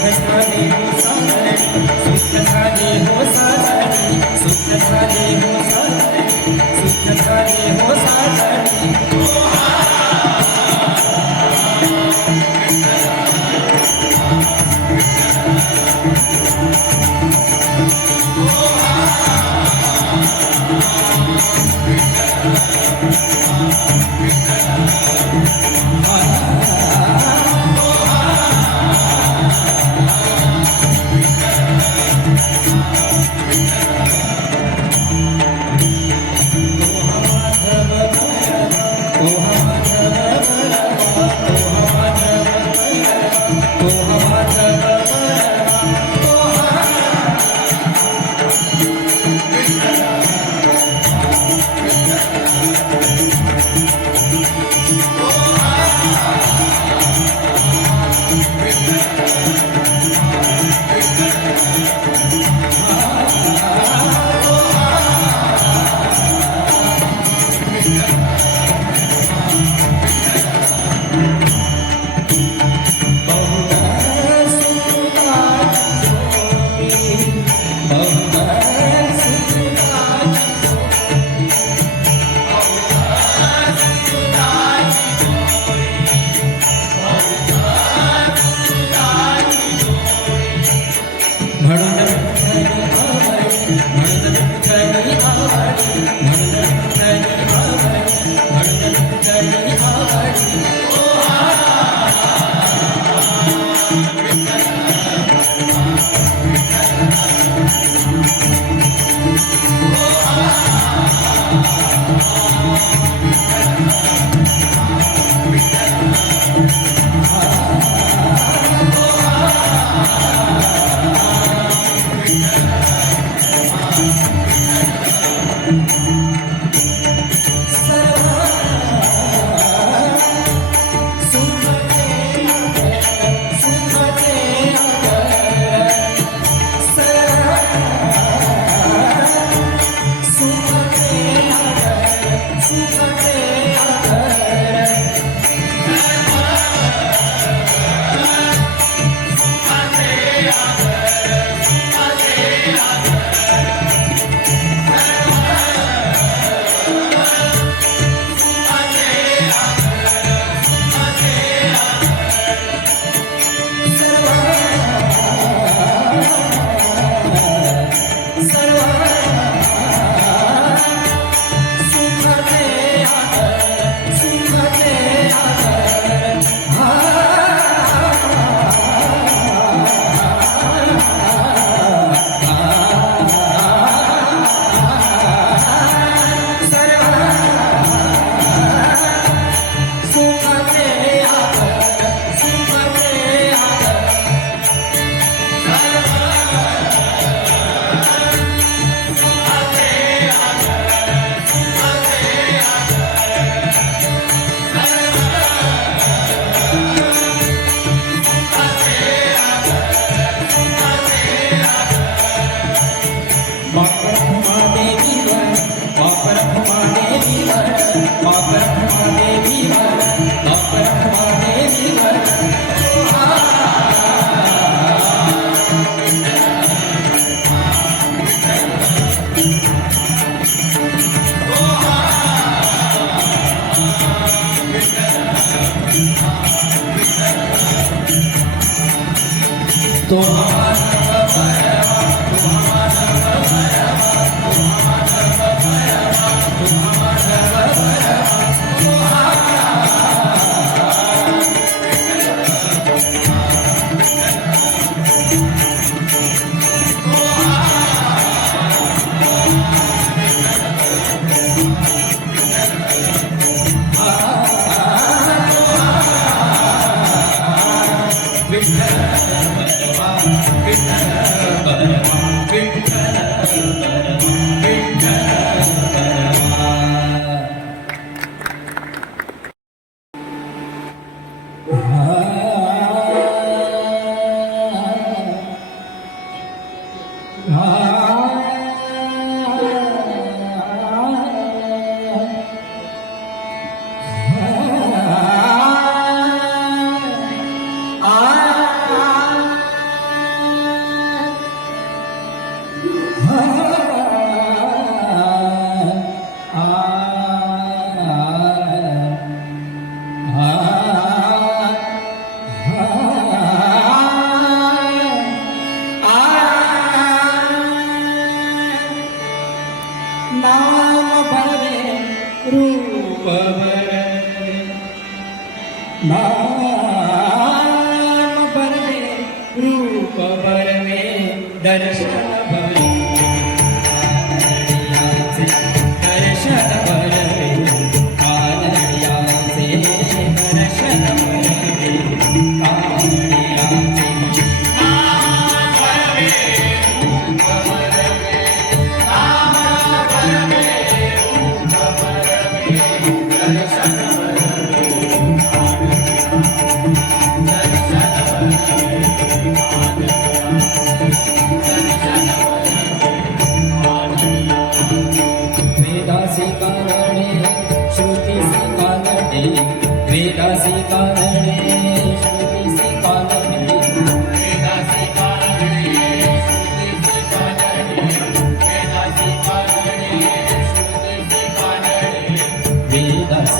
There's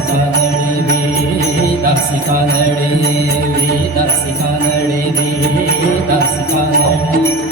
ಕಾಲಡೆ Dasi ಕಾಲಡೆ Dasi ಕಾಲಡೆ Dasi ಕಾಲಡೆ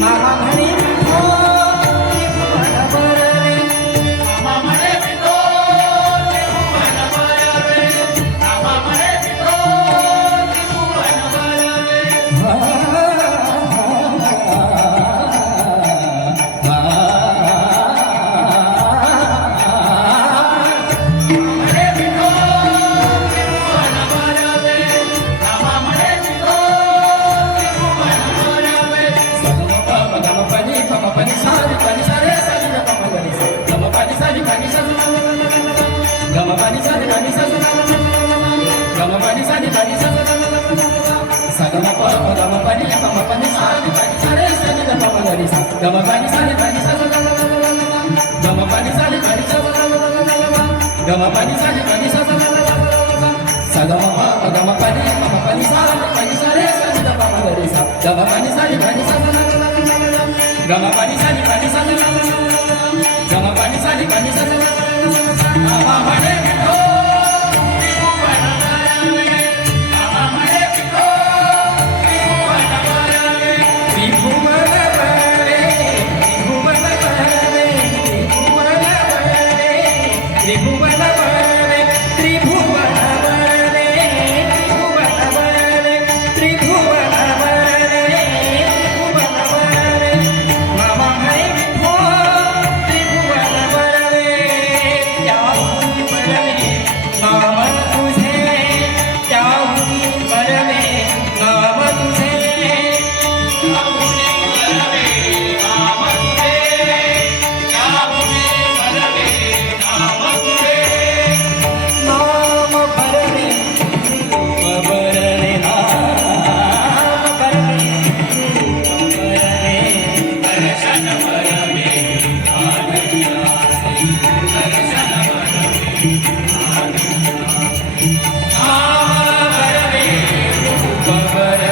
Mama, sa gama pa pa gama pani pa ma pani sa ni pani sa re sa ni da pa pa ga ni sa gama pani sa ni pani sa sa sa sa sa sa gama pani sa ni pani sa sa sa sa sa sa gama pani sa ni pani sa sa sa sa sa sa sa gama pa Yeah.